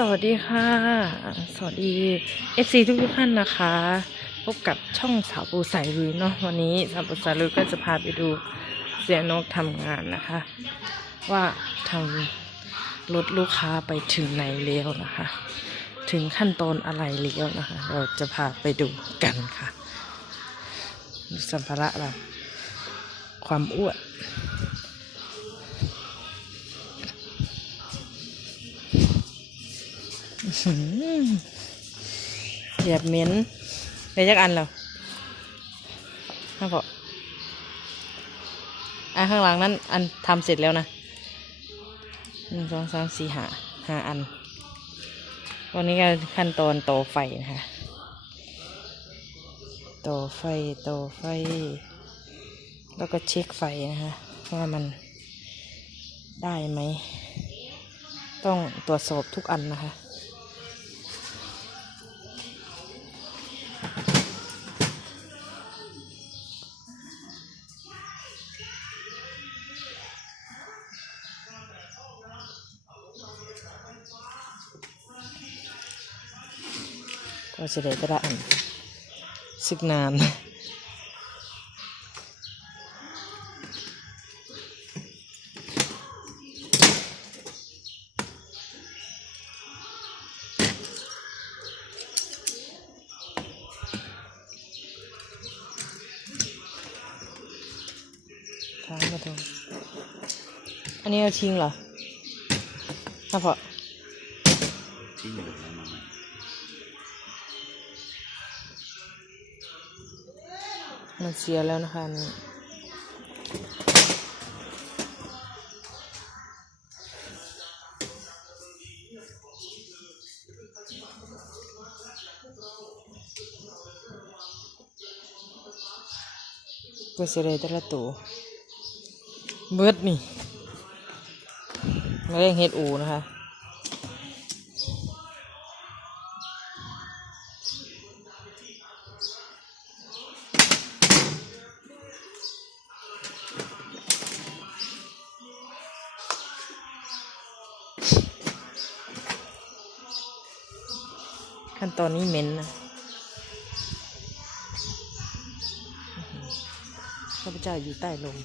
สวัสดีค่ะ สวัสดีเอฟซีทุกทุกท่านนะคะ พบกับช่องสาวปูสายลุยเนาะวันนี้สาวปูสายลุยก็จะพาไปดูเสียนกทำงานนะคะ ว่าทำรถลูกค้าไปถึงไหนแล้วนะคะ ถึงขั้นตอนอะไรแล้วนะคะ เราจะพาไปดูกันค่ะสัมภาระเราความอ้วน เหยียบเหม็นได้ยักอันแล้วห้าพออันข้างหลังนั้น อันทำเสร็จแล้วนะหนึ่งสองสามสี่ห้าห้าอัน วันนี้ก็ขั้นตอนต่อไฟนะคะต่อไฟต่อไฟ แล้วก็เช็คไฟนะคะว่ามันได้ไหม ต้องตรวจสอบทุกอันนะคะ ก็จะได้แต่ละอันสึกนานทางมาตรงอันนี้เอาทิ้งเหรอครับพอที่อยู่ใน มันเสียแล้วนะคะนี่ก็เสียเลยแต่ละตัวเบิดนี่มาเร่งเฮ็ดอูนะคะ ขั้นตอนนี้เหม็นนะข้าพเจ้าอยู่ใต้ลม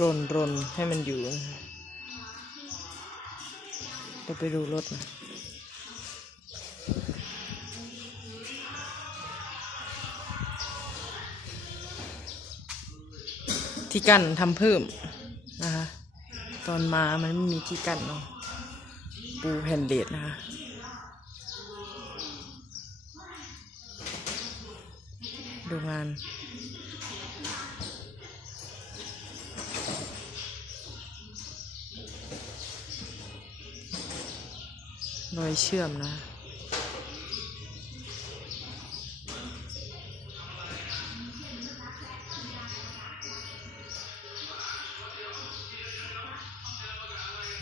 รนรนให้มันอยู่นะคะเราไปดูรถนะที่กั้นทำเพิ่มนะคะตอนมามันไม่มีที่กั้นเนาะปูแผ่นเลดนะคะดูงาน รอยเชื่อมนะ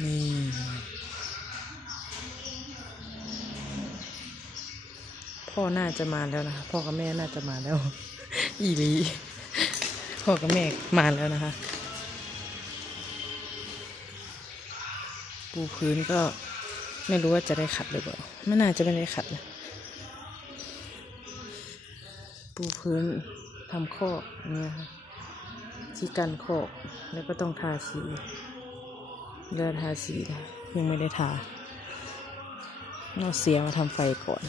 นี่พ่อน่าจะมาแล้วนะคะพ่อกับแม่น่าจะมาแล้ว อีหลีพ่อกับแม่มาแล้วนะคะ ปูพื้นก็ ไม่รู้ว่าจะได้ขัดหรือเปล่าไม่น่าจะไม่ได้ขัดนะปูพื้นทำข้อกเนี่ยค่ะที่กันโคกแล้วก็ต้องทาสีเลือทาสีนะยังไม่ได้ทาเอาเสียมาทำไฟก่อน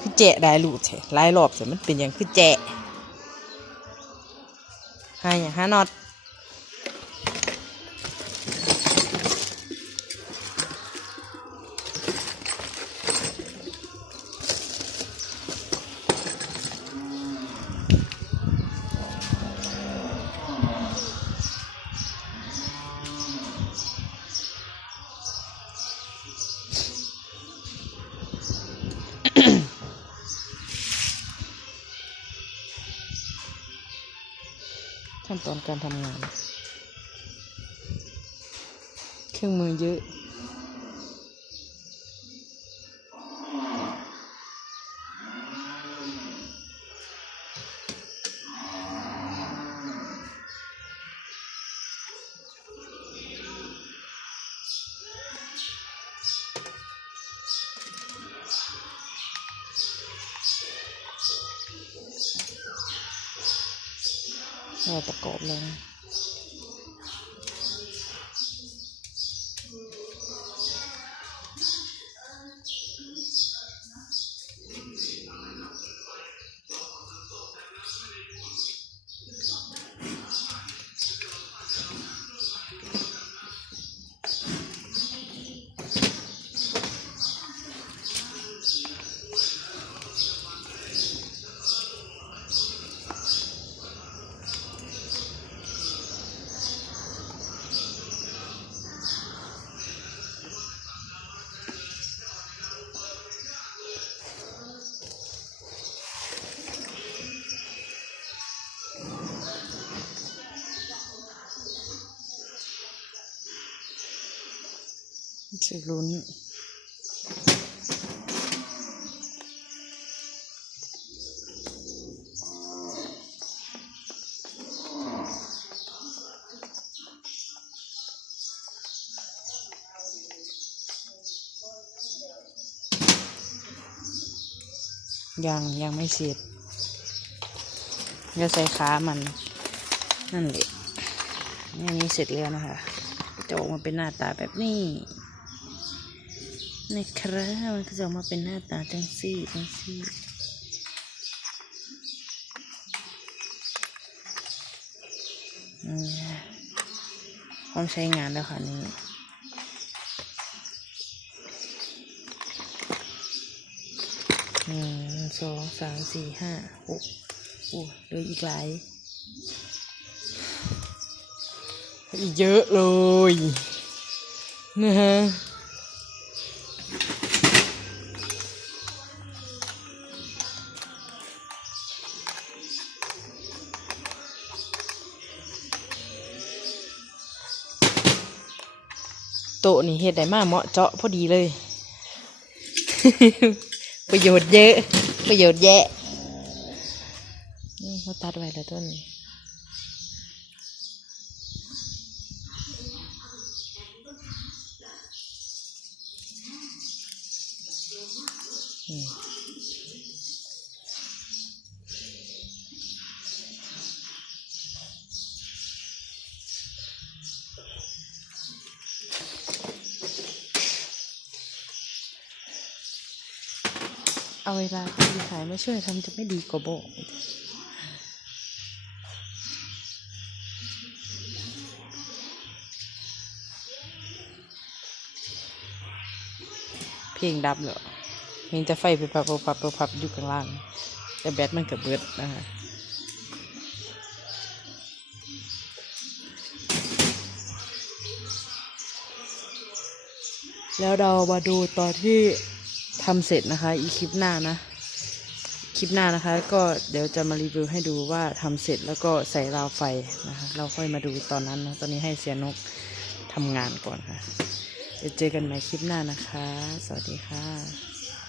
คือแจะได้ลูกใช่หลายรอบแต่มันเป็นอย่างคือแจะหาอย่างหานอต ขั้นตอนการทำงาน เครื่องมือเยอะ เราประกอบเลย นะลุ้น ยัง ยังไม่เสร็จจะใส่ขามัน นั่นแหละนี่นี้เสร็จแล้วนะคะจะออกมาเป็นหน้าตาแบบนี้ นะครับมันก็จะออกมาเป็นหน้าตาจังซี่จังซี่นี่นะพร้อมใช้งานแล้วค่ะนี่หนึ่งสองสามสี่ห้าหกโอ้เหลืออีกหลายอีกเยอะเลยนะฮะ ตะนี่เฮ็ดได้มากเหมาะเจาะพอดีเลย ประโยชน์เยอะ ประโยชน์แยะนี่เขาตัดไว้แล้วต้นนี้ เอาเวลาที่ขายมาช่วยทำจะไม่ดีกว่าโบกเพลงดับเหรอเห็นแต่ไฟไปปับปับปับปับปับอยู่ข้างล่าง แต่แบตมันกับเบิดนะคะแล้วเรามาดูตอนที่ ทำเสร็จนะคะ อีคลิปหน้านะ คลิปหน้านะคะ ก็เดี๋ยวจะมารีวิวให้ดูว่าทำเสร็จแล้วก็ใส่ราวไฟนะคะ เราค่อยมาดูตอนนั้นนะตอนนี้ให้เสียนกทำงานก่อนค่ะ เดี๋ยวเจอกันใหม่คลิปหน้านะคะ สวัสดีค่ะ